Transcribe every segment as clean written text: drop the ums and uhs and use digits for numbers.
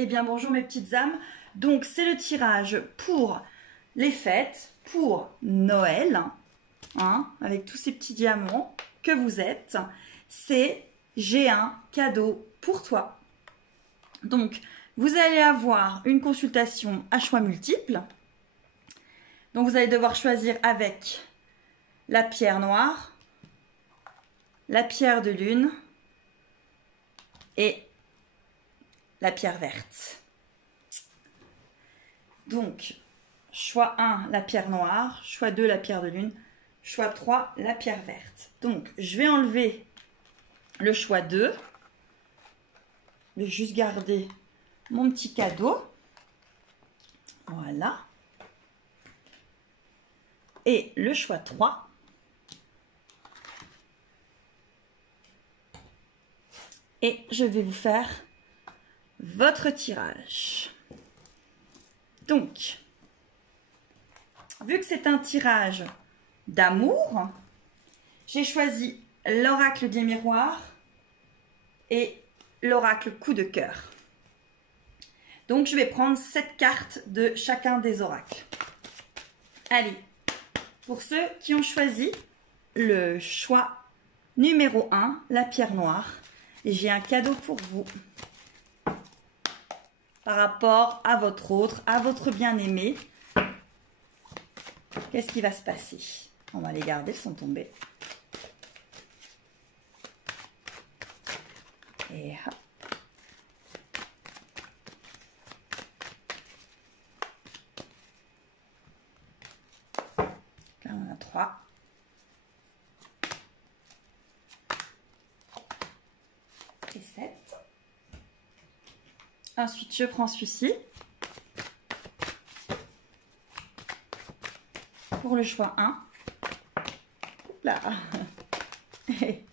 Eh bien bonjour mes petites âmes, donc c'est le tirage pour les fêtes, pour Noël, hein, avec tous ces petits diamants que vous êtes, c'est j'ai un cadeau pour toi. Donc vous allez avoir une consultation à choix multiples, donc vous allez devoir choisir avec la pierre noire, la pierre de lune et la pierre verte. Donc, choix 1, la pierre noire, choix 2, la pierre de lune, choix 3, la pierre verte. Donc, je vais enlever le choix 2. Je vais juste garder mon petit cadeau. Voilà. Et le choix 3. Et je vais vous faire votre tirage. Donc, vu que c'est un tirage d'amour, j'ai choisi l'oracle des miroirs et l'oracle coup de cœur. Donc, je vais prendre 7 cartes de chacun des oracles. Allez, pour ceux qui ont choisi le choix numéro 1, la pierre noire, j'ai un cadeau pour vous. Par rapport à votre autre, à votre bien-aimé. Qu'est-ce qui va se passer? On va les garder, elles sont tombées. Et hop. Là, on en a 3. Et 7. Ensuite, je prends celui-ci. Pour le choix 1. Là. Allez.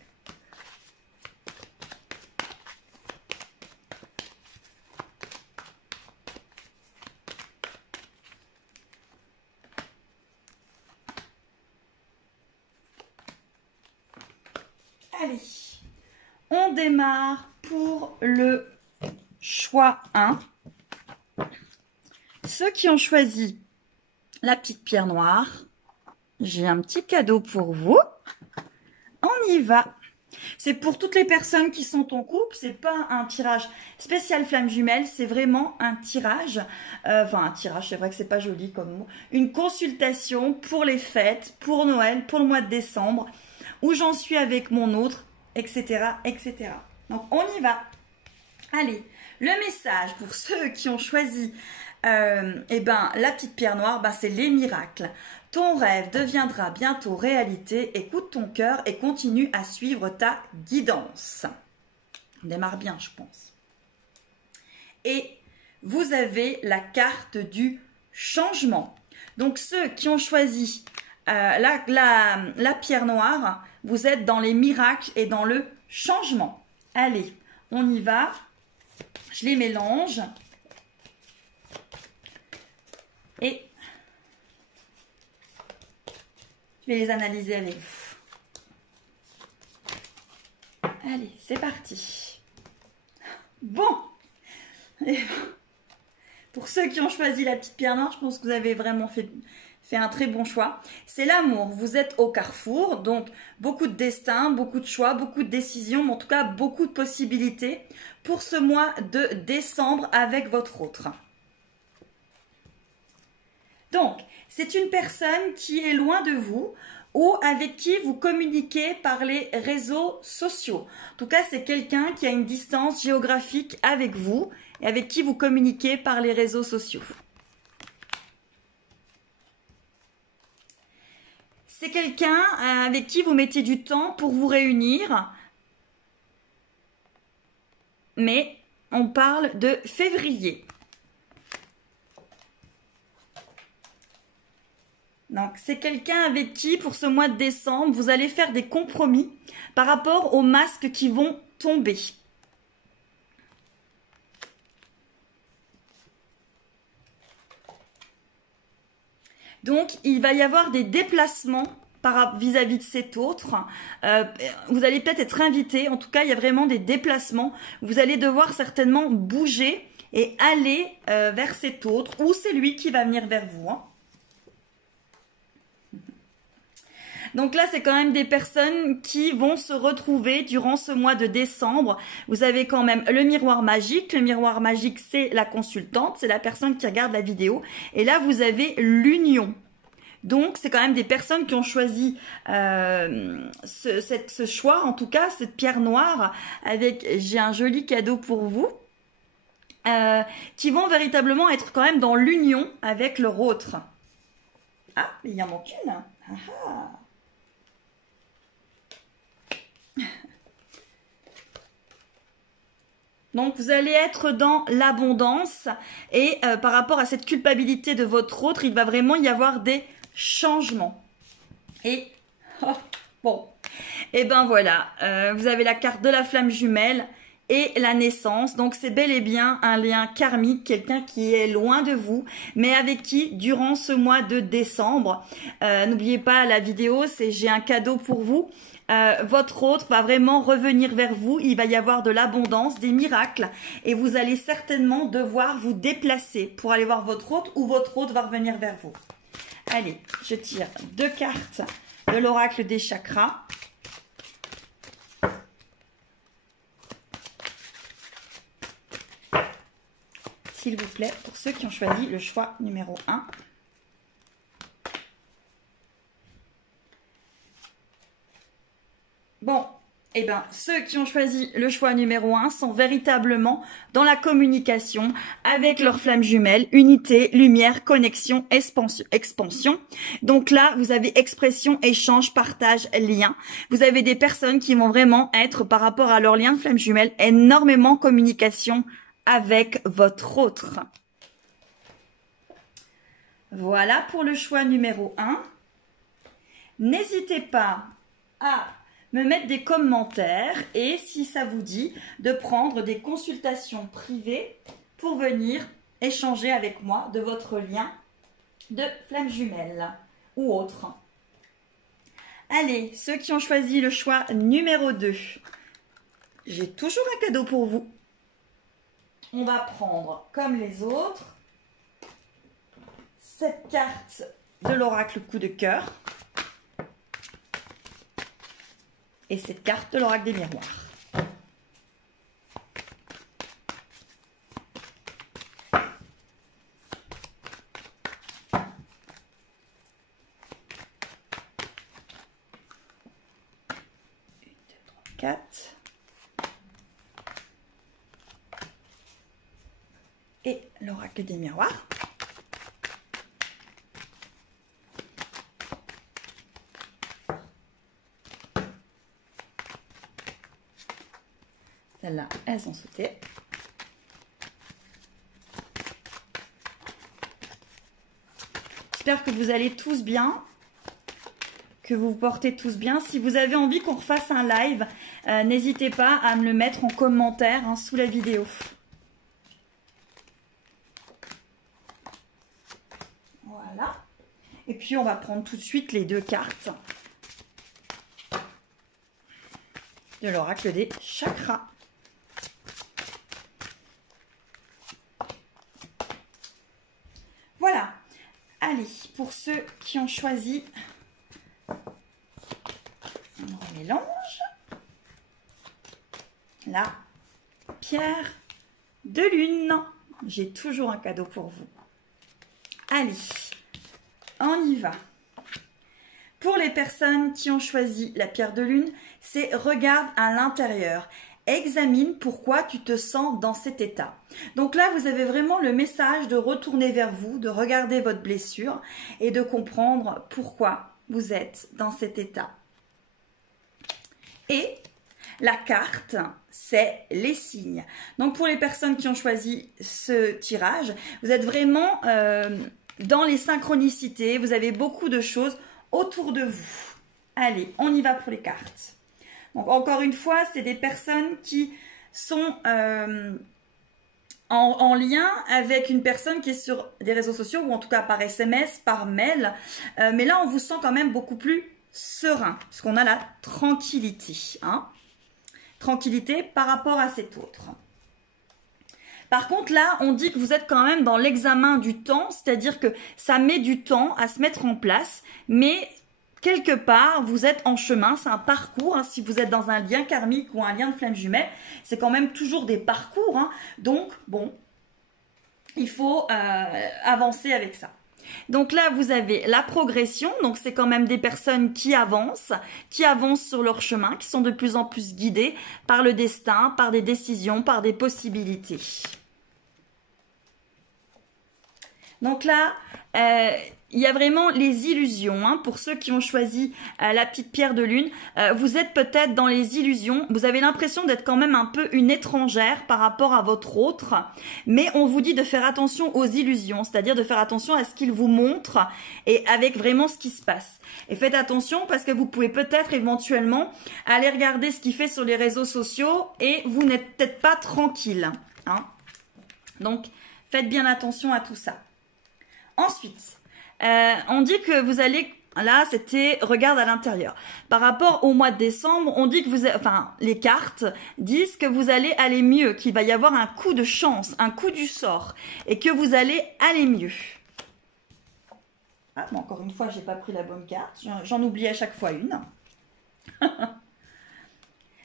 On démarre pour le choix 1. Ceux qui ont choisi la petite pierre noire, j'ai un petit cadeau pour vous. On y va. C'est pour toutes les personnes qui sont en couple. C'est pas un tirage spécial flamme jumelle. C'est vraiment un tirage. Enfin, un tirage, c'est vrai que c'est pas joli comme mot. Une consultation pour les fêtes, pour Noël, pour le mois de décembre, où j'en suis avec mon autre, etc., etc. Donc, on y va. Allez, le message pour ceux qui ont choisi la petite pierre noire, c'est les miracles. Ton rêve deviendra bientôt réalité. Écoute ton cœur et continue à suivre ta guidance. On démarre bien, je pense. Et vous avez la carte du changement. Donc, ceux qui ont choisi la pierre noire, vous êtes dans les miracles et dans le changement. Allez, on y va. Je les mélange. Et je vais les analyser avec vous. Allez, c'est parti. Bon. Pour ceux qui ont choisi la petite pierre noire, je pense que vous avez vraiment fait un très bon choix. C'est l'amour. Vous êtes au carrefour, donc beaucoup de destin, beaucoup de choix, beaucoup de décisions, mais en tout cas beaucoup de possibilités pour ce mois de décembre avec votre autre. Donc, c'est une personne qui est loin de vous ou avec qui vous communiquez par les réseaux sociaux. En tout cas, c'est quelqu'un qui a une distance géographique avec vous et avec qui vous communiquez par les réseaux sociaux. C'est quelqu'un avec qui vous mettez du temps pour vous réunir. Mais on parle de février. Donc, c'est quelqu'un avec qui, pour ce mois de décembre, vous allez faire des compromis par rapport aux masques qui vont tomber. Donc, il va y avoir des déplacements vis-à-vis de cet autre. Vous allez peut-être être invité. En tout cas, il y a vraiment des déplacements. Vous allez devoir certainement bouger et aller vers cet autre, ou c'est lui qui va venir vers vous. Hein. Donc là, c'est quand même des personnes qui vont se retrouver durant ce mois de décembre. Vous avez quand même le miroir magique. Le miroir magique, c'est la consultante, c'est la personne qui regarde la vidéo. Et là, vous avez l'union. Donc, c'est quand même des personnes qui ont choisi ce choix, en tout cas, cette pierre noire avec « j'ai un joli cadeau pour vous ». Qui vont véritablement être quand même dans l'union avec leur autre. Ah, mais il y en manque une. Ah, ah. Donc, vous allez être dans l'abondance et par rapport à cette culpabilité de votre autre, il va vraiment y avoir des changements. Et, oh, bon, et ben voilà, vous avez la carte de la flamme jumelle et la naissance. Donc, c'est bel et bien un lien karmique, quelqu'un qui est loin de vous, mais avec qui, durant ce mois de décembre, n'oubliez pas la vidéo, c'est « J'ai un cadeau pour vous ». Votre autre va vraiment revenir vers vous, il va y avoir de l'abondance, des miracles et vous allez certainement devoir vous déplacer pour aller voir votre autre ou votre autre va revenir vers vous. Allez, je tire 2 cartes de l'oracle des chakras. S'il vous plaît, pour ceux qui ont choisi le choix numéro 1. Bon, eh bien, ceux qui ont choisi le choix numéro 1 sont véritablement dans la communication avec leur flamme jumelle, unité, lumière, connexion, expansion. Donc là, vous avez expression, échange, partage, lien. Vous avez des personnes qui vont vraiment être, par rapport à leur lien de flamme jumelle, énormément communication avec votre autre. Voilà pour le choix numéro 1. N'hésitez pas à me mettre des commentaires et si ça vous dit de prendre des consultations privées pour venir échanger avec moi de votre lien de flamme jumelle ou autre. Allez, ceux qui ont choisi le choix numéro 2, j'ai toujours un cadeau pour vous. On va prendre, comme les autres, cette carte de l'oracle coup de cœur. Et cette carte de l'oracle des miroirs. Une, deux, trois, 4. Et l'oracle des miroirs. Celles-là, elles ont sauté. J'espère que vous allez tous bien, que vous vous portez tous bien. Si vous avez envie qu'on refasse un live, n'hésitez pas à me le mettre en commentaire sous la vidéo. Voilà. Et puis, on va prendre tout de suite les 2 cartes de l'oracle des chakras. Voilà. Allez, pour ceux qui ont choisi, on remélange. La pierre de lune. J'ai toujours un cadeau pour vous. Allez, on y va. Pour les personnes qui ont choisi la pierre de lune, c'est regarde à l'intérieur. Examine pourquoi tu te sens dans cet état. Donc là, vous avez vraiment le message de retourner vers vous, de regarder votre blessure et de comprendre pourquoi vous êtes dans cet état. Et la carte, c'est les signes. Donc pour les personnes qui ont choisi ce tirage, vous êtes vraiment dans les synchronicités, vous avez beaucoup de choses autour de vous. Allez, on y va pour les cartes. Donc, encore une fois, c'est des personnes qui sont en lien avec une personne qui est sur des réseaux sociaux ou en tout cas par SMS, par mail. Mais là, on vous sent quand même beaucoup plus serein parce qu'on a la tranquillité. Hein. Tranquillité par rapport à cet autre. Par contre, là, on dit que vous êtes quand même dans l'examen du temps, c'est-à-dire que ça met du temps à se mettre en place, mais quelque part, vous êtes en chemin, c'est un parcours, hein, si vous êtes dans un lien karmique ou un lien de flamme jumelle, c'est quand même toujours des parcours, hein, donc bon, il faut avancer avec ça. Donc là, vous avez la progression, donc c'est quand même des personnes qui avancent sur leur chemin, qui sont de plus en plus guidées par le destin, par des décisions, par des possibilités. Donc là, il y a vraiment les illusions, hein, pour ceux qui ont choisi la petite pierre de lune. Vous êtes peut-être dans les illusions, vous avez l'impression d'être quand même un peu une étrangère par rapport à votre autre, mais on vous dit de faire attention aux illusions, c'est-à-dire de faire attention à ce qu'ils vous montrent et avec vraiment ce qui se passe. Et faites attention parce que vous pouvez peut-être éventuellement aller regarder ce qu'il fait sur les réseaux sociaux et vous n'êtes peut-être pas tranquille, hein. Donc, faites bien attention à tout ça. Ensuite, on dit que vous allez, là c'était regarde à l'intérieur. Par rapport au mois de décembre, on dit que les cartes disent que vous allez aller mieux, qu'il va y avoir un coup de chance, un coup du sort, et que vous allez aller mieux. Ah, bon, encore une fois, j'ai pas pris la bonne carte, j'en oublie à chaque fois une.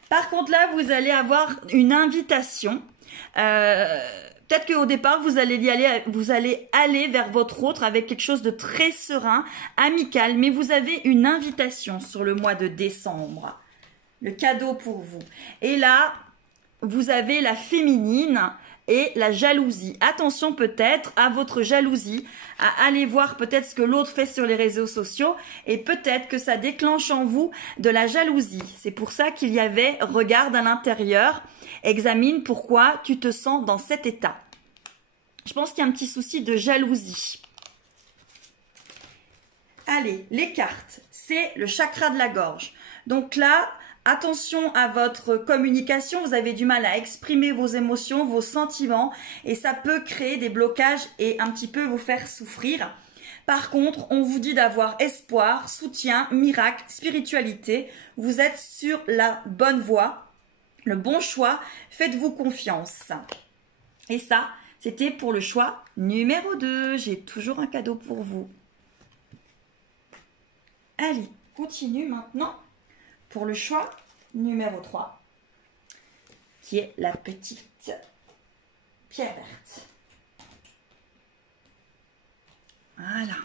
Par contre là, vous allez avoir une invitation. Peut-être qu'au départ, vous allez aller vers votre autre avec quelque chose de très serein, amical, mais vous avez une invitation sur le mois de décembre. Le cadeau pour vous. Et là, vous avez la féminine et la jalousie. Attention peut-être à votre jalousie, à aller voir peut-être ce que l'autre fait sur les réseaux sociaux et peut-être que ça déclenche en vous de la jalousie. C'est pour ça qu'il y avait regarde à l'intérieur. Examine pourquoi tu te sens dans cet état. Je pense qu'il y a un petit souci de jalousie. Allez, les cartes, c'est le chakra de la gorge. Donc là, attention à votre communication. Vous avez du mal à exprimer vos émotions, vos sentiments et ça peut créer des blocages et un petit peu vous faire souffrir. Par contre, on vous dit d'avoir espoir, soutien, miracle, spiritualité. Vous êtes sur la bonne voie. Le bon choix, faites-vous confiance. Et ça, c'était pour le choix numéro 2. J'ai toujours un cadeau pour vous. Allez, continue maintenant pour le choix numéro 3, qui est la petite pierre verte. Voilà,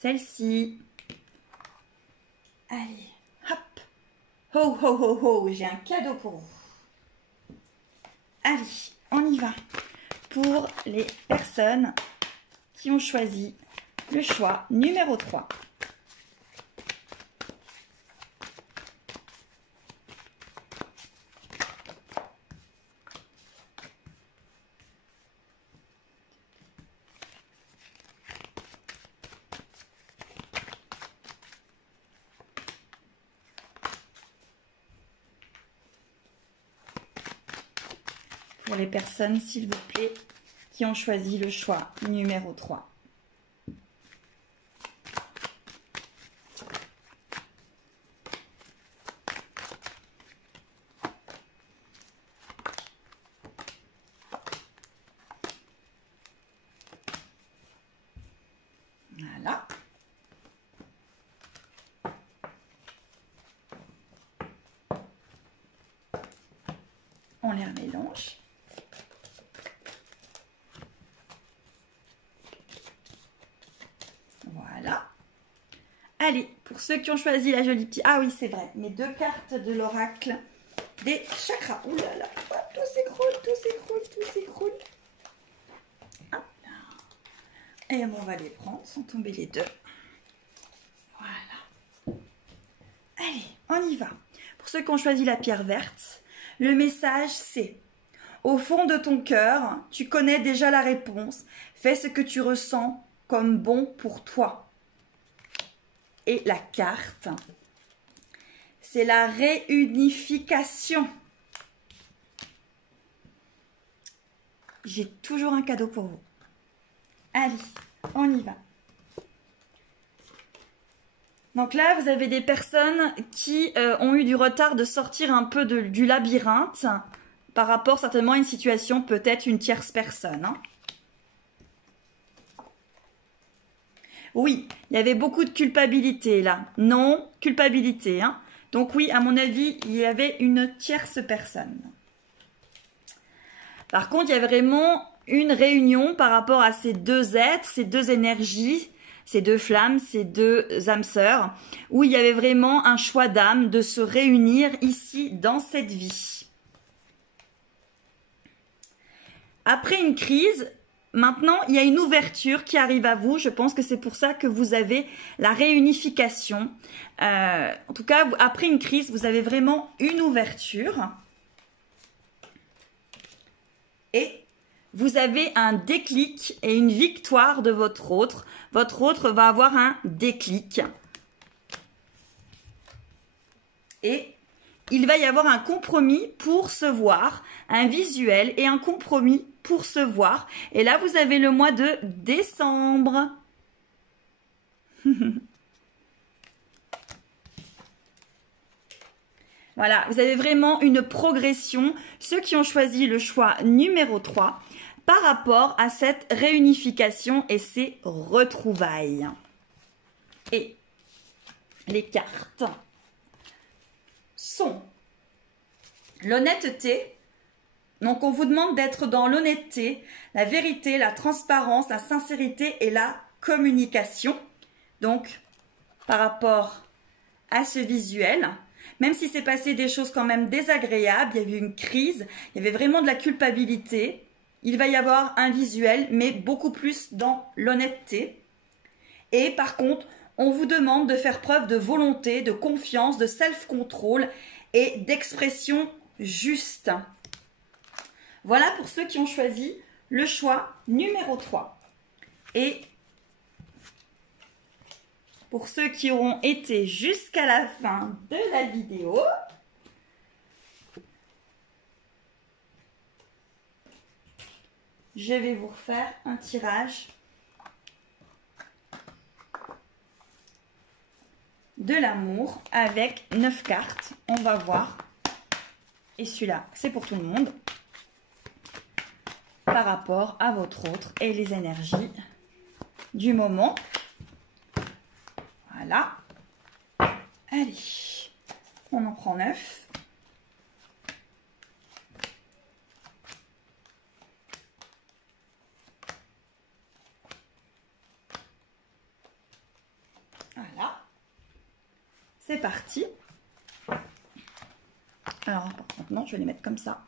celle-ci. Allez, hop. Ho, ho, ho, ho, j'ai un cadeau pour vous. Allez, on y va. Pour les personnes qui ont choisi le choix numéro 3. Pour les personnes, s'il vous plaît, qui ont choisi le choix numéro 3. Voilà. On les remélange. Voilà. Allez, pour ceux qui ont choisi la jolie petite... Ah oui, c'est vrai, mes 2 cartes de l'oracle des chakras. Ouh là là, tout s'écroule, tout s'écroule, tout s'écroule. Hop là. Et on va les prendre sans tomber les 2. Voilà. Allez, on y va. Pour ceux qui ont choisi la pierre verte, le message c'est: au fond de ton cœur, tu connais déjà la réponse. Fais ce que tu ressens comme bon pour toi. Et la carte, c'est la réunification. J'ai toujours un cadeau pour vous. Allez, on y va. Donc là, vous avez des personnes qui ont eu du retard de sortir un peu du labyrinthe. par rapport certainement à une situation, peut-être une tierce personne. Hein. Oui, il y avait beaucoup de culpabilité là. Non, culpabilité. Hein. Donc oui, à mon avis, il y avait une tierce personne. Par contre, il y avait vraiment une réunion par rapport à ces deux êtres, ces deux énergies, ces deux flammes, ces deux âmes sœurs, où il y avait vraiment un choix d'âme de se réunir ici dans cette vie. Après une crise, maintenant, il y a une ouverture qui arrive à vous. Je pense que c'est pour ça que vous avez la réunification. En tout cas, après une crise, vous avez vraiment une ouverture. Et vous avez un déclic et une victoire de votre autre. Votre autre va avoir un déclic. Et il va y avoir un compromis pour se voir, un visuel et un compromis pour se voir. Et là, vous avez le mois de décembre. Voilà, vous avez vraiment une progression. Ceux qui ont choisi le choix numéro 3 par rapport à cette réunification et ces retrouvailles. Et les cartes sont l'honnêteté. Donc, on vous demande d'être dans l'honnêteté, la vérité, la transparence, la sincérité et la communication. Donc, par rapport à ce visuel, même si c'est passé des choses quand même désagréables, il y a eu une crise, il y avait vraiment de la culpabilité, il va y avoir un visuel, mais beaucoup plus dans l'honnêteté. Et par contre, on vous demande de faire preuve de volonté, de confiance, de self-control et d'expression juste. Voilà pour ceux qui ont choisi le choix numéro 3. Et pour ceux qui auront été jusqu'à la fin de la vidéo, je vais vous refaire un tirage de l'amour avec 9 cartes. On va voir. Et celui-là, c'est pour tout le monde. Par rapport à votre autre et les énergies du moment. Voilà. Allez, on en prend 9. Voilà. C'est parti. Alors, maintenant, je vais les mettre comme ça.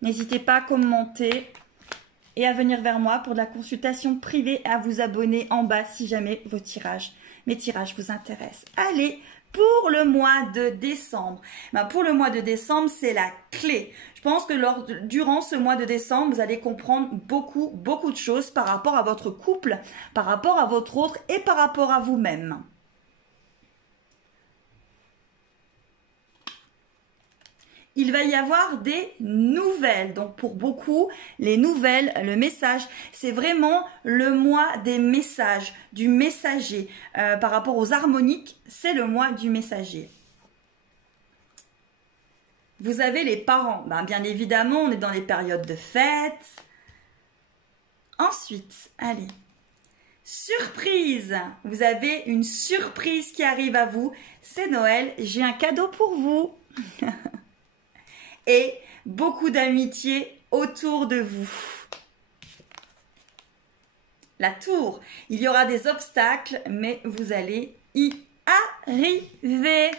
N'hésitez pas à commenter et à venir vers moi pour de la consultation privée et à vous abonner en bas si jamais mes tirages vous intéressent. Allez, pour le mois de décembre. Pour le mois de décembre, c'est la clé. Je pense que durant ce mois de décembre, vous allez comprendre beaucoup de choses par rapport à votre couple, par rapport à votre autre et par rapport à vous-même. Il va y avoir des nouvelles. Donc pour beaucoup, les nouvelles, le message, c'est vraiment le mois des messages, du messager. Par rapport aux harmoniques, c'est le mois du messager. Vous avez les parents. Bien évidemment, on est dans les périodes de fête. Ensuite, allez. Surprise. Vous avez une surprise qui arrive à vous. C'est Noël. J'ai un cadeau pour vous. Et beaucoup d'amitié autour de vous. La tour, il y aura des obstacles, mais vous allez y arriver.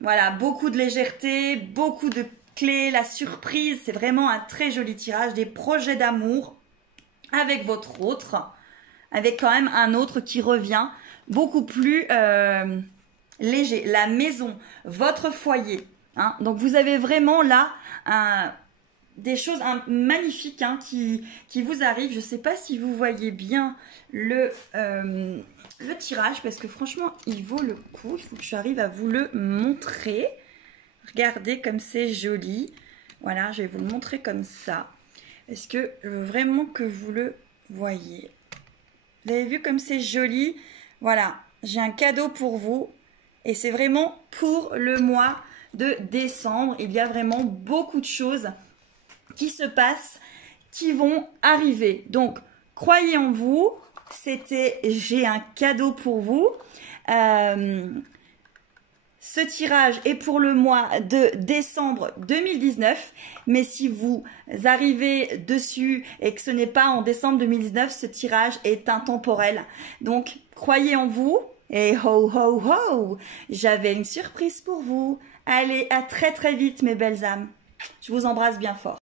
Voilà, beaucoup de légèreté, beaucoup de clés, la surprise, c'est vraiment un très joli tirage, des projets d'amour avec votre autre, avec quand même un autre qui revient beaucoup plus léger. La maison, votre foyer. Hein, donc vous avez vraiment là des choses magnifiques qui vous arrivent. Je ne sais pas si vous voyez bien le tirage parce que franchement il vaut le coup. Il faut que j'arrive à vous le montrer. Regardez comme c'est joli. Voilà, je vais vous le montrer comme ça. Est-ce que je veux vraiment que vous le voyez? Vous avez vu comme c'est joli? Voilà, j'ai un cadeau pour vous. Et c'est vraiment pour le mois de décembre. Il y a vraiment beaucoup de choses qui se passent, qui vont arriver. Donc, croyez en vous. J'ai un cadeau pour vous. Ce tirage est pour le mois de décembre 2019, mais si vous arrivez dessus et que ce n'est pas en décembre 2019, ce tirage est intemporel. Donc, croyez en vous et ho ho ho, j'avais une surprise pour vous. Allez, à très très vite mes belles âmes. Je vous embrasse bien fort.